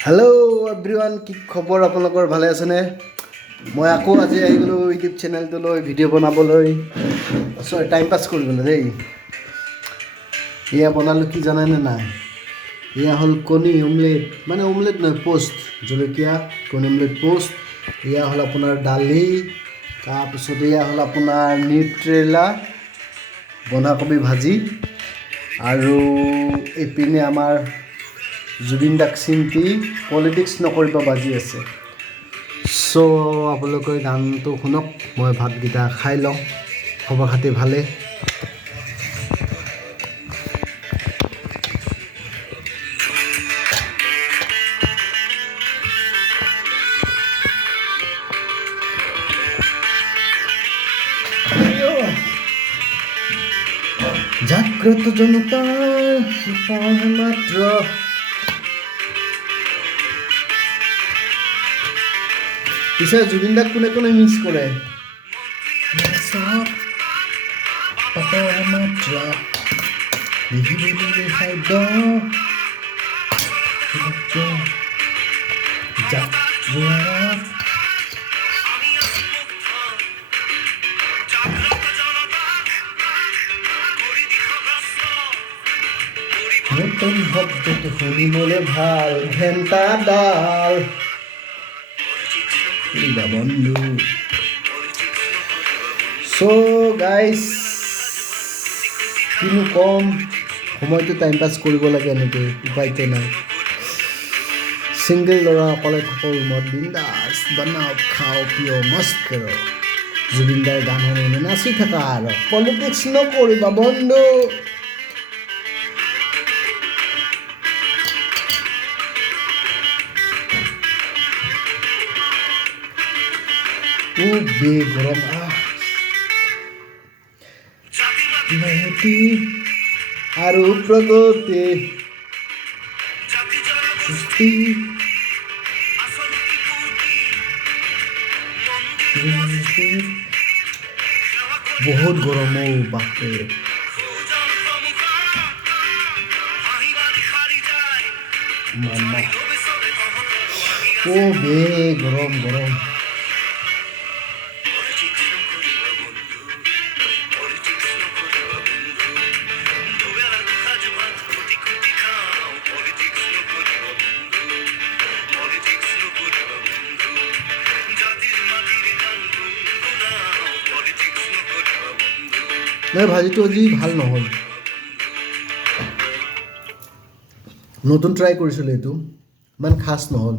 Hello' everyone, কি খবৰ? আপোনালোকৰ ভালে আছেনে? মই আকৌ আজি আহি গ'লোঁ ইউটিউব চেনেলটোলৈ ভিডিঅ' বনাবলৈ, টাইম পাছ কৰিবলৈ দেই। এয়া বনালোঁ কি জানেনে নাই? এয়া হ'ল কণী অমলেট, মানে অমলেট নহয়, পোষ্ট জলকীয়া কণী অমলেট পোষ্ট। এয়া হ'ল আপোনাৰ দালি, তাৰপিছত এয়া হ'ল আপোনাৰ নিউট্ৰেলা বন্ধাকবি ভাজি, আৰু এইপিনে আমাৰ জুবিন দাক চিন্তি পলিটিক্স নকৰিব বাজি আছে। চ' আপোনালোকে গানটো শুনক, মই ভাতকেইটা খাই লওঁ। খবৰ খাতি ভালে? জাগ্ৰত জনতাৰ মাত্ৰ পিছে জুবিন দাক কোনে কোনে মিছ কৰে? নতুন শব্দটো শুনিবলৈ ভাল, ঘেণ্টা ডাল বন্ধু। চ' গাইজ, কিনো ক'ম, সময়টো টাইম পাছ কৰিব লাগে এনেকৈ, উপায়তো নাই। ছিংগল ল'ৰা অকলে থাকোঁ ৰুমত, বিন্দাছ বনাওক খাওঁ পিয় মস্ত কৰোঁ। জুবিন দাৰ গান শুনি নাচি থাকা আৰু পলিটিক্স নকৰিবা বন্ধু। বে গৰম আৰু প্ৰগতি বহুত গৰম বাপৰে। বে গৰম গৰম। নাই, ভাজিটো আজি ভাল নহ'ল। নতুন ট্ৰাই কৰিছিলোঁ, এইটো ইমান খাচ নহ'ল।